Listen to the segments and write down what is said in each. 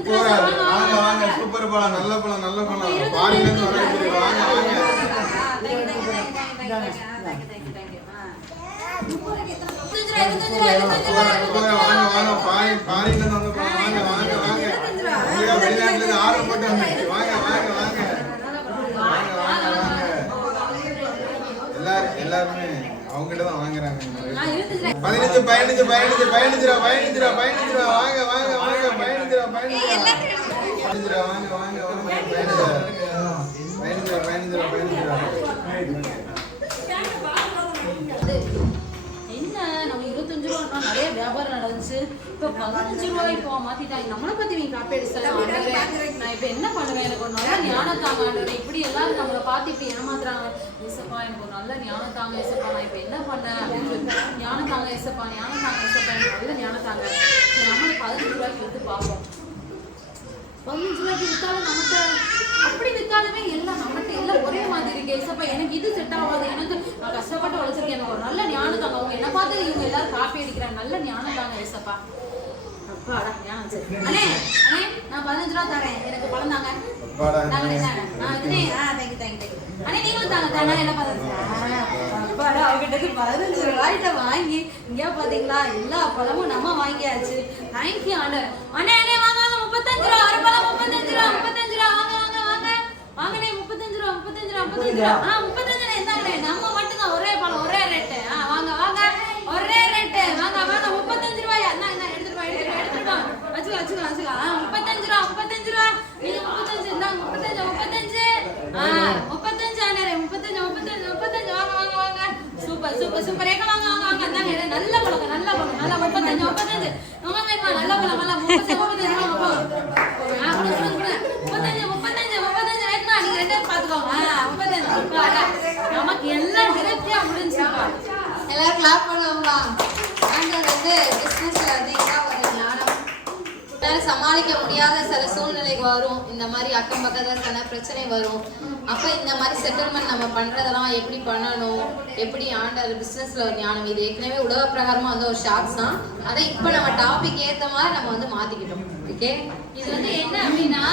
வாங்க வாங்க சூப்பர் பழம் நல்ல பழம் நல்ல பழம் பாடியில இருந்து வர வாங்க வாங்க பாய் பாரியில இருந்து வந்து வாங்க வாங்க வாங்க. வெளிநாட்டுல இருந்து ஆர்டர் வாங்க வாங்க. வாங்க வாங்க வாங்க. எல்லாரும் எல்லாருமே அவங்கள்ட்ட தான் வாங்குறாங்க. பதினஞ்சு பதினஞ்சு பதினஞ்சு பதினஞ்சு ரூபா பதினஞ்சு ரூபா பதினஞ்சு ரூபா வாங்க வாங்க வாங்க பதினஞ்சு ரூபா பதினஞ்சு ரூபா பதினஞ்சு ரூபா வாங்க வாங்க வாங்க பதினஞ்சு ரூபா பதினஞ்சு ரூபா பதினஞ்சு ரூபா பதினஞ்சு ரூபா நிறைய வியாபாரம் நடந்துச்சு. இப்ப பதினஞ்சு ரூபாய் இப்போ மாத்திட்டாங்க. நம்மளை பத்தி நீங்க காப்பி அடிச்சாங்க நான் இப்ப என்ன பண்ணுவேன்? எனக்கு ஒரு நல்ல ஞானம் தாங்க ஆண்டவரே. இப்படி எல்லாரும் நம்மளை பார்த்து இப்படி ஏமாத்துறாங்க. ஏசப்பா எனக்கு ஒரு நல்ல ஞானம் தாங்க ஏசப்பா. நான் இப்ப என்ன பண்ணேன் அப்படின்னு சொல்லி ஞானம் தாங்க ஏசப்பா ஞானம் தாங்க ஏசப்பா. எனக்கு நல்ல ஞானம் தாங்க. சரி, நம்மளும் பதினஞ்சு ரூபாய்க்கு வித்து பார்ப்போம். பதினஞ்சு ரூபாய்க்கு வித்தாலும் நம்மகிட்ட அப்படி வித்தாலுமே எல்லாம் நம்மகிட்ட எல்லாம் ஒரே மாதிரி இருக்கு. ஏசப்பா எனக்கு இது செட் ஆகாது. எனக்கு நான் கஷ்டப்பட்டு உழைச்சிருக்கேன் எனக்கு ஒரு நல்ல பார்த்து இவங்க எல்லாரும் காப்பி அடிக்கிறாங்க. நல்ல ஞானம் தாங்க ஏசப்பா. அப்பாடா ஞானம் சரி. அண்ணே அண்ணே நான் பதினஞ்சு ரூபா தரேன். எனக்கு பழம் தாங்க. பதினஞ்சு ரூபாய்கிட்ட வாங்கி இங்க பாத்தீங்களா? எல்லா பழமும் நம்ம வாங்கியாச்சு. தேங்க்யூ ஆண்டர் அண்ணே அண்ணே வாங்க வாங்க. முப்பத்தஞ்சு ரூபா ஒரு பழம் முப்பத்தஞ்சு ரூபா முப்பத்தஞ்சு ரூபா. வாங்க வாங்க வாங்க. வாங்கண்ணே முப்பத்தஞ்சு ரூபா முப்பத்தஞ்சு ரூபா முப்பத்தஞ்சு ரூபா. ஆ முப்பத்தஞ்சு ரூபா. இந்தாங்கண்ணே நம்ம மட்டும் தான் ஒரே பழம் ஒரே ரேட்டு ஆ வாங்க. வாங்க ஒரே ரேட்டு வாங்க வாங்க முப்பத்தஞ்சு ரூபாயா என்ன என்ன எடுத்துட்டு வா எடுத்துட்டு வா, எடுத்துட்டு வா வச்சுக்கோ வச்சுக்கோ வச்சுக்கோ ஆ முப்பத்தஞ்சு ரூபா முப்பத்தஞ்சு ரூபா நீங்க முப்பத்தஞ்சு இந்தாங்க முப்பத்தஞ்சு முப்பத்தஞ்சு ஆ முப்பத்தஞ்சு ஆனாரே முப்பத்தஞ்சு முப்பத்தஞ்சு முப்பத்தஞ்சு வாங்க வாங்க வாங்க சூப்பர் சூப்பர் சூப்பர் ஏக்க வாங்க வாங்க வாங்க இந்தாங்க எடு. நல்ல பழம் நல்ல பழம் நல்ல முப்பத்தஞ்சு முப்பத்தஞ்சு உங்க வேணுமா நல்ல பழம் நல்ல முப்பத்தஞ்சு முப்பத்தஞ்சு வாங்க போங்க ஆ கொடுங்க கொடுங்க கொடுங்க முப்பத்தஞ்சு முப்பத்தஞ்சு முப்பத்தஞ்சு வேணுமா நீங்க ரெண்டு பேரும் பாத்துக்கோங்க ஆ முப்பத்தஞ்சு அப்பாடா. நமக்கு எல்லாம் திருப்தியா முடிஞ்சுப்பா எல்லாரும் கிளாப் பண்ணுவாங்களா ஆண்டவர் வந்து பிஸ்னஸில் வந்து இதான் ஒரு ஞானம்? என்னால சமாளிக்க முடியாத சில சூழ்நிலை வரும். இந்த மாதிரி அக்கம் பக்கத்தில் சில பிரச்சனை வரும். அப்போ இந்த மாதிரி செட்டில்மெண்ட் நம்ம பண்ணுறதெல்லாம் எப்படி பண்ணணும்? எப்படி ஆண்டவர் பிஸ்னஸில் ஒரு ஞானம்? இது ஏற்கனவே உலக பிரகாரமாக வந்து ஒரு ஷார்ட்ஸ் தான். அதை இப்போ நம்ம டாபிக் ஏற்ற மாதிரி நம்ம வந்து மாற்றிக்கிட்டோம் ஓகே இது வந்து என்ன அப்படின்னா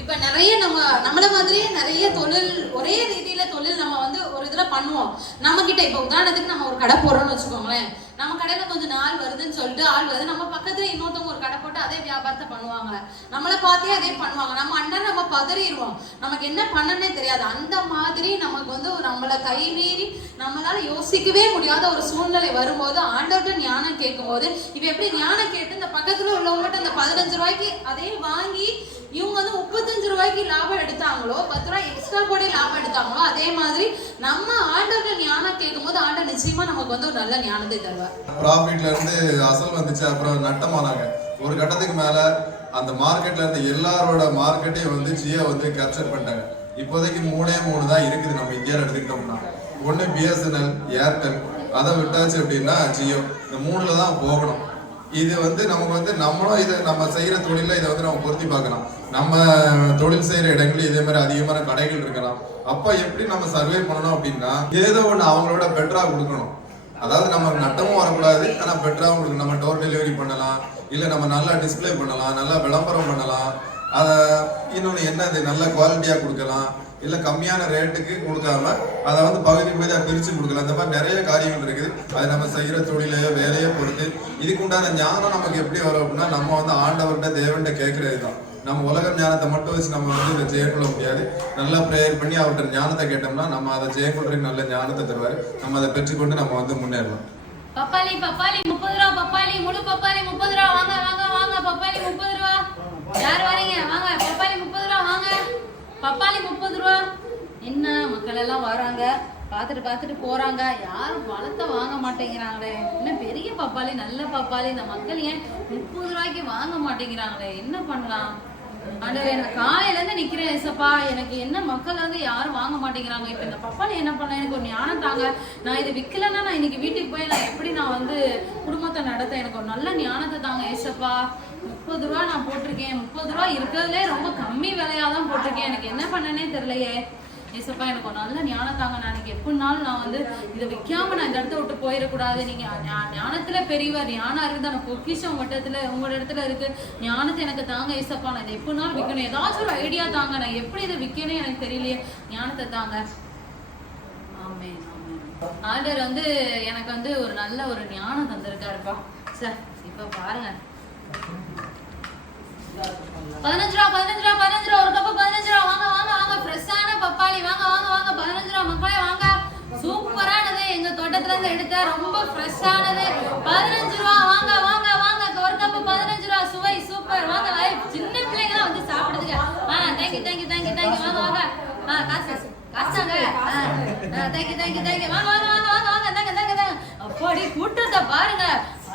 இப்போ நிறைய நம்ம நம்மள மாதிரியே நிறைய தொழில் ஒரே ரீதியில் தொழில் நம்ம வந்து ஒரு பண்ணுவோம். நம்ம கிட்ட இப்ப உதாரணத்துக்கு நம்ம ஒரு கடை போடுறோம்னு வச்சுக்கோங்களேன். நம்ம கடையில கொஞ்சம் நாள் வருதுன்னு சொல்லிட்டு ஆள் வருது. நம்ம பக்கத்துல இன்னொருத்தவங்க ஒரு கடை போட்டு அதே வியாபாரத்தை பண்ணுவாங்க. நம்மளை பார்த்தே அதே பண்ணுவாங்க. நம்ம அண்ணன் நம்ம பதறிடுவோம். நமக்கு என்ன பண்ணனே தெரியாது. அந்த மாதிரி நமக்கு வந்து ஒரு நம்மளை கை மீறி நம்மளால யோசிக்கவே முடியாத ஒரு சூழ்நிலை வரும்போது ஆண்டவர்கிட்ட ஞானம் கேட்கும் போது இப்ப எப்படி ஞானம் கேட்டு இந்த பக்கத்துல உள்ளவங்ககிட்ட இந்த பதினஞ்சு ரூபாய்க்கு அதே வாங்கி இவங்க வந்து முப்பத்தஞ்சு ரூபாய்க்கு லாபம் எடுத்தாங்களோ பத்து ரூபாய் எக்ஸ்ட்ரா போட லாபம் எடுத்தாங்களோ அதே மாதிரி நம்ம ஆண்டவர்கிட்ட ஞானம் கேட்கும்போது ஆண்டவர் நிச்சயமா நமக்கு வந்து ஒரு நல்ல ஞானத்தை தருவார். ப்ராஃபிட்ல இருந்து அசல் வந்துச்சு அப்புறம் நட்டமானாங்க. ஒரு கட்டத்துக்கு மேல அந்த மார்க்கெட்ல இருந்து எல்லாரோட மார்க்கெட்டையும் வந்து ஜியோ வந்து கேப்சர் பண்ணிட்டாங்க. இப்போதைக்கு மூணே மூணு தான் இருக்குது நம்ம இந்தியாவில் எடுத்துக்கிட்டோம்னா. ஒன்று பிஎஸ்என்எல் ஏர்டெல் அதை விட்டாச்சு அப்படின்னா ஜியோ. இந்த மூணுல தான் போகணும். இது வந்து நமக்கு வந்து நம்மளும் இதை நம்ம செய்கிற தொழிலில் இதை வந்து நம்ம பொருத்தி பார்க்கலாம். நம்ம தொழில் செய்கிற இடங்களில் இதே மாதிரி அதிகமான கடைகள் இருக்கலாம். அப்போ எப்படி நம்ம சர்வே பண்ணணும் அப்படின்னா ஏதோ ஒன்று அவங்களோட பெட்டராக கொடுக்கணும். அதாவது நம்ம நட்டமும் வரக்கூடாது ஆனால் பெட்டராகவும் கொடுக்கணும். நம்ம டோர் டெலிவரி பண்ணலாம் இல்லை நம்ம நல்லா டிஸ்ப்ளே பண்ணலாம் நல்லா விளம்பரம் பண்ணலாம். அதை இன்னொன்று என்னது? நல்ல குவாலிட்டியாக கொடுக்கலாம். இல்லை கம்மியான ரேட்டுக்கு கொடுக்காம அதை வந்து பகுதி பகுதியாக பிரித்து கொடுக்கலாம் அந்த மாதிரி நிறைய காரியங்கள் இருக்குது. அது நம்ம செய்கிற தொழிலையோ வேலையோ பொறுத்து இதுக்கு உண்டான ஞானம் நமக்கு எப்படி வரும் அப்படின்னா நம்ம வந்து ஆண்டவர்கிட்ட தேவன்கிட்ட கேட்கறது தான். நம்ம உலக ஞானத்தை மட்டும் வச்சு நம்ம வந்து இதை ஜெயங்கொள்ள முடியாது. நல்லா ப்ரேயர் பண்ணி அவர்கிட்ட ஞானத்தை கேட்டோம்னா நம்ம அதை ஜெயங்கொள்றதுக்கு நல்ல ஞானத்தை தருவார். நம்ம அதை பெற்றுக்கொண்டு நம்ம வந்து முன்னேறலாம். பப்பாளி பப்பாளி முப்பது ரூபா பப்பாளி முழு பப்பாளி முப்பது ரூபா. வாங்க வாங்க வாங்க பப்பாளி முப்பது ரூபா. யார் வரீங்க? வாங்க பப்பாளி முப்பது பப்பாளி முப்பது ரூபா. என்ன மக்கள் எல்லாம் வராங்க. பார்த்துட்டு பார்த்துட்டு போறாங்க. யாரும் பழத்தை வாங்க மாட்டேங்கிறாங்களே. என்ன பெரிய பப்பாளி நல்ல பப்பாளி. இந்த மக்கள் ஏன் முப்பது ரூபாய்க்கு வாங்க மாட்டேங்கிறாங்களே? என்ன பண்ணலாம்? ஆண்டவரே நான் காலையில இருந்து நிக்கிறேன் ஏசப்பா. எனக்கு என்ன மக்கள் வந்து யாரும் வாங்க மாட்டேங்கிறாங்க. இப்ப இந்த பப்பாளி என்ன பண்ண எனக்கு ஒரு ஞானம் தாங்க. நான் இது விக்கலன்னா நான் இன்னைக்கு வீட்டுக்கு போய் நான் எப்படி நான் வந்து குடும்பத்தை நடத்த எனக்கு ஒரு நல்ல ஞானத்தை தாங்க ஏசப்பா. முப்பது ரூபா நான் போட்டிருக்கேன். முப்பது ரூபா இருக்கிறதுலே ரொம்ப கம்மி விலையா தான் போட்டிருக்கேன். எனக்கு என்ன பண்ணனே தெரியலையே. ஏசப்பா எனக்கு ஒரு நல்ல ஞானம் தாங்க. நான் எனக்கு எப்படினாலும் நான் வந்து இதை விற்காம நான் இந்த இடத்த விட்டு போயிடக்கூடாது. நீங்க ஞானத்துல பெரியவர் ஞானம் அறிவு நான் பொக்கிஷம் உங்க இடத்துல உங்களோட இடத்துல இருக்கு. ஞானத்தை எனக்கு தாங்க ஏசப்பா. நான் இதை எப்படினாலும் விற்கணும் ஏதாச்சும் ஒரு ஐடியா தாங்க. நான் எப்படி இதை விற்கணும் எனக்கு தெரியலையே. ஞானத்தை தாங்க. ஆமே ஆண்டர் வந்து எனக்கு வந்து ஒரு நல்ல ஒரு ஞானம் தந்திருக்காருப்பா. சார் இப்ப பாருங்க. பதினஞ்சு ரூபா பதினஞ்சு ரூபா பதினஞ்சு ரூபா ஒரு கப்பு பதினஞ்சு ரூபா வாங்க வாங்க வாங்க ஃப்ரெஷ்ஷான பப்பாளி வாங்க வாங்க வாங்க பதினஞ்சு ரூபா மக்களே வாங்க சூப்பரானது எங்க தோட்டத்துல இருந்து எடுத்த ரொம்ப ஃப்ரெஷ்ஷானது பதினஞ்சு ரூபா வாங்க வாங்க வாங்க ஒரு கப்பு பதினஞ்சு ரூபா சுவை சூப்பர் வாங்க ஐ, சின்ன பிள்ளைங்க தான் வந்து சாப்பிடுதுங்க ஆ thank you thank you thank you thank you வாங்க வாங்க ஆ காசு காசாங்க தேங்க்யூ தேங்க்யூ தேங்க்யூ வாங்க வாங்க வாங்க வாங்க வாங்க தாங்க தாங்க தாங்க அப்பாடி கூட்டத்தை பாருங்க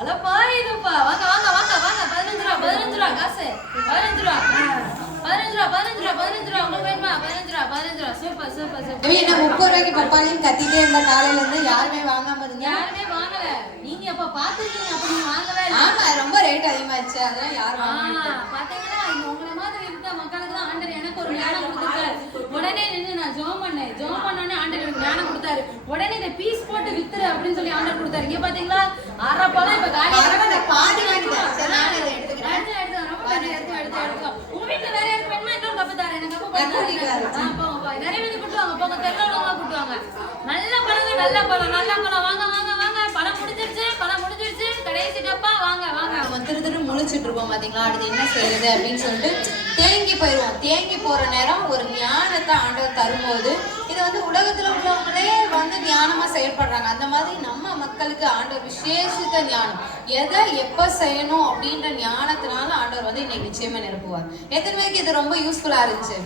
அலப்பாயுதுப்பா வாங்க வாங்க வாங்க வாங்க பதினஞ்சு ரூபா காசு. பதினஞ்சு ரூபா பதினஞ்சு ரூபா பதினஞ்சு ரூபா பதினஞ்சு ரூபா உங்களுக்கு வேணுமா? பதினஞ்சு ரூபா பதினஞ்சு ரூபா சூப்பர் சூப்பர். சூப்பர் என்ன முப்பது ரூபாய்க்கு பப்பாளியும் கத்திட்டே இருந்த காலையில இருந்து யாருமே வாங்காம இருந்தீங்க? யாருமே வாங்கல. நீங்க அப்ப பாத்துருக்கீங்க. அப்ப நீங்க வாங்கவே இல்ல. ஆமா ரொம்ப ரேட் அதிகமாச்சு அதெல்லாம் யாரும் இந்த உங்களை மாதிரி இருக்க மக்களுக்கு தான் ஆண்டவர் எனக்கு ஒரு ஞானம் கொடுத்துருக்காரு. உடனே நின்று நான் ஜோம் பண்ணேன். ஜோம் பண்ணோடனே ஆண்டவர் எனக்கு ஞானம் கொடுத்தாரு. உடனே இந்த பீஸ் போட்டு வித்துரு அப்படின்னு சொல்லி ஆண்டவர் கொடுத்தாரு. இங்க பாத்தீங்களா? அரை பழம் இப்ப காலி பரவாயில்ல, பாதி வாங்கிட்டேன். சரி, நானும் இதை எடுத்துக்கிறேன். எடுத்து, எடுத்து, ரொம்ப நன்றி, எடுத்து, எடுத்து, எடுத்து. உங்க வீட்டுல வேற யாருக்கு வேணுமா இன்னொரு கப்பு தரேன் எனக்கு கப்பு நான் கூட்டிக்கிறேன். ஆ, போங்க, போங்க. நிறைய பேர் கூட்டுவாங்க போங்க தெருல உள்ளவங்க கூட்டுவாங்க நல்ல பழம் நல்ல பழம். வாங்க வாங்க வாங்க. பழம் முடிஞ்சிருச்சு பழம் முடிஞ்சிருச்சு. கடைசி டப்பா. வாங்க வாங்க. நம்ம திரு திரு முழிச்சிட்டு இருப்போம் பாத்தீங்களா? அடுத்து என்ன செய்யுது அப்படின்னு சொல்லிட்டு தேங்கி போயிடுவோம். தேங்கி போற நேரம் ஒரு ஞானத்தை ஆண்டவர் தரும்போது இது வந்து உலகத்துல உள்ளவங்களே வந்து ஞானமா செயல்படுறாங்க. அந்த மாதிரி நம்ம மக்களுக்கு ஆண்டவர் விசேஷித்த ஞானம். எதை எப்ப செய்யணும் அப்படின்ற ஞானத்தினால ஆண்டவர் வந்து இன்னைக்கு நிச்சயமா நிரப்புவார். எத்தனை பேருக்கு இது ரொம்ப யூஸ்ஃபுல்லா இருந்துச்சு?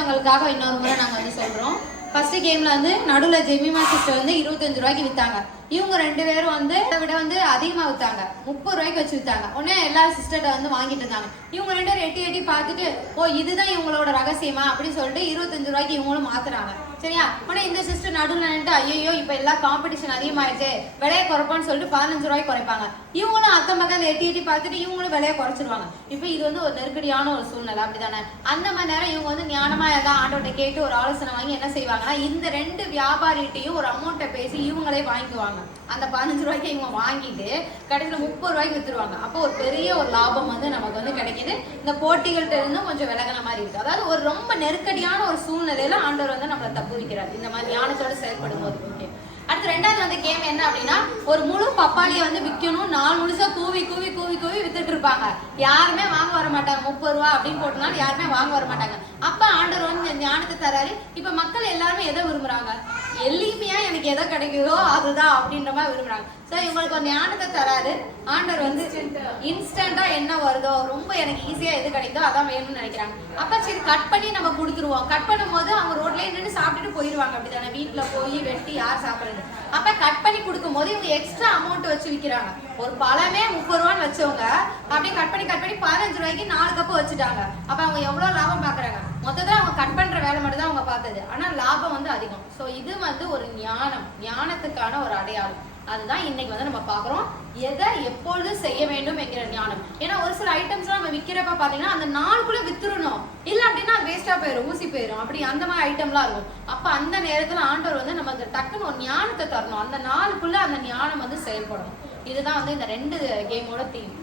உங்களுக்காக இன்னொரு முறை நாங்க வந்து சொல்றோம். ஃபஸ்ட்டு கேமில் வந்து நடுவில் ஜெமிமா சிஸ்டர் வந்து இருபத்தஞ்சு ரூபாய்க்கு விற்றாங்க இவங்க ரெண்டு பேரும் வந்து இதை விட வந்து அதிகமாக விற்றாங்க முப்பது ரூபாய்க்கு வச்சு விற்றாங்க உடனே எல்லா சிஸ்டர்ட்ட வந்து வாங்கிட்டு இருந்தாங்க. இவங்க ரெண்டு பேரும் எட்டி எட்டி பார்த்துட்டு ஓ இதுதான் இவங்களோட ரகசியமா? அப்படின்னு சொல்லிட்டு இருபத்தஞ்சு ரூபாய்க்கு இவங்களும் மாத்துறாங்க சரியா? உடனே இந்த சிஸ்டர் நடுவில் நின்றுட்டு ஐயோ இப்போ எல்லாம் காம்படிஷன் அதிகமாயிடுச்சு. விலையை குறைப்பான்னு சொல்லிட்டு பதினஞ்சு ரூபாய்க்கு குறைப்பாங்க. இவங்களும் அக்கம் பக்கம் எட்டி எட்டி பார்த்துட்டு இவங்களும் விலையை குறைச்சிருவாங்க. இப்போ இது வந்து ஒரு நெருக்கடியான ஒரு சூழ்நிலை. அப்படிதானே? அந்த மாதிரி நேரம் இவங்க வந்து ஞானமா ஏதாவது ஆண்டோட்ட கேட்டு ஒரு ஆலோசனை வாங்கி என்ன செய்வாங்கன்னா இந்த ரெண்டு வியாபாரிகிட்டையும் ஒரு அமௌண்ட்டை பேசி இவங்களே வாங்கிக்குவாங்க. அந்த பதினஞ்சு ரூபாய்க்கு இவங்க வாங்கிட்டு கடைசியில் முப்பது ரூபாய்க்கு வித்துருவாங்க. அப்போ ஒரு பெரிய ஒரு லாபம் வந்து நமக்கு வந்து கிடைக்குது. இந்த போட்டிகள்கிட்ட இருந்தும் கொஞ்சம் விலகின மாதிரி இருக்கு. அதாவது ஒரு ரொம்ப நெருக்கடியான ஒரு சூழ்நிலையில ஆண்டவர் வந்து நம்மளை தப்பு வைக்கிறார் இந்த மாதிரி ஞானத்தோட செயல்படும் போது. ஓகே அடுத்து ரெண்டாவது வந்து கேம் என்ன அப்படின்னா ஒரு முழு பப்பாளியை வந்து விற்கணும் நாலு முழுசா கூவி கூவி கூவி கூவி வித்துட்டு இருப்பாங்க. யாருமே வாங்க வர மாட்டாங்க. முப்பது ரூபா அப்படின்னு போட்டனால யாருமே வாங்க வர மாட்டாங்க. அப்ப ஆண்டவர் வந்து ஞானத்தை தராரு. இப்ப மக்கள் எல்லாருமே எதை விரும்புறாங்க? எளிமையா எனக்கு எதை கிடைக்குதோ அதுதான் அப்படின்ற மாதிரி விரும்புறாங்க. ஸோ இவங்களுக்கு ஒரு ஞானத்தை தராரு. ஆண்டவர் வந்து இன்ஸ்டன்டா என்ன வருதோ ரொம்ப எனக்கு ஈஸியா எது கிடைக்குதோ அதான் வேணும்னு நினைக்கிறாங்க. அப்ப சரி கட் பண்ணி நம்ம கொடுத்துருவோம். கட் பண்ணும்போது அவங்க ரோட்லயே நின்று சாப்பிட்டுட்டு போயிடுவாங்க அப்படிதானே வீட்டுல போய் வெட்டி யார் சாப்பிடுறது? அப்ப கட் பண்ணி கொடுக்கும்போது இவங்க எக்ஸ்ட்ரா அமௌண்ட் வச்சு விற்கிறாங்க ஒரு பழமே முப்பது ரூபான்னு வச்சவங்க அப்படியே கட் பண்ணி கட் பண்ணி பதினஞ்சு ரூபாய்க்கு நாலு கப்பு வச்சுட்டாங்க. அப்ப அவங்க எவ்வளவு லாபம் பாக்குறாங்க? மொத்தத்துல அவங்க கட் பண்ற வேலை மட்டும் தான் அவங்க பார்த்தது. ஆனா லாபம் வந்து அதிகம். சோ இது வந்து ஒரு ஞானம். ஞானத்துக்கான ஒரு அடையாளம். அதுதான் இன்னைக்கு வந்து நம்ம பார்க்குறோம். எதை எப்பொழுது செய்ய வேண்டும் என்கிற ஞானம். ஏன்னா ஒரு சில ஐட்டம்ஸ்லாம் நம்ம விற்கிறப்ப பார்த்தீங்கன்னா அந்த நாளுக்குள்ளே வித்துறணும். இல்லை அப்படின்னா அது வேஸ்ட்டாக போயிடும் ஊசி போயிடும் அப்படி அந்த மாதிரி ஐட்டம்லாம் இருக்கும். அப்போ அந்த நேரத்தில் ஆண்டவர் வந்து நமக்கு டக்குன்னு ஒரு ஞானத்தை தரணும். அந்த நாளுக்குள்ளே அந்த ஞானம் வந்து செயல்படும். இதுதான் வந்து இந்த ரெண்டு கேமோட தீம்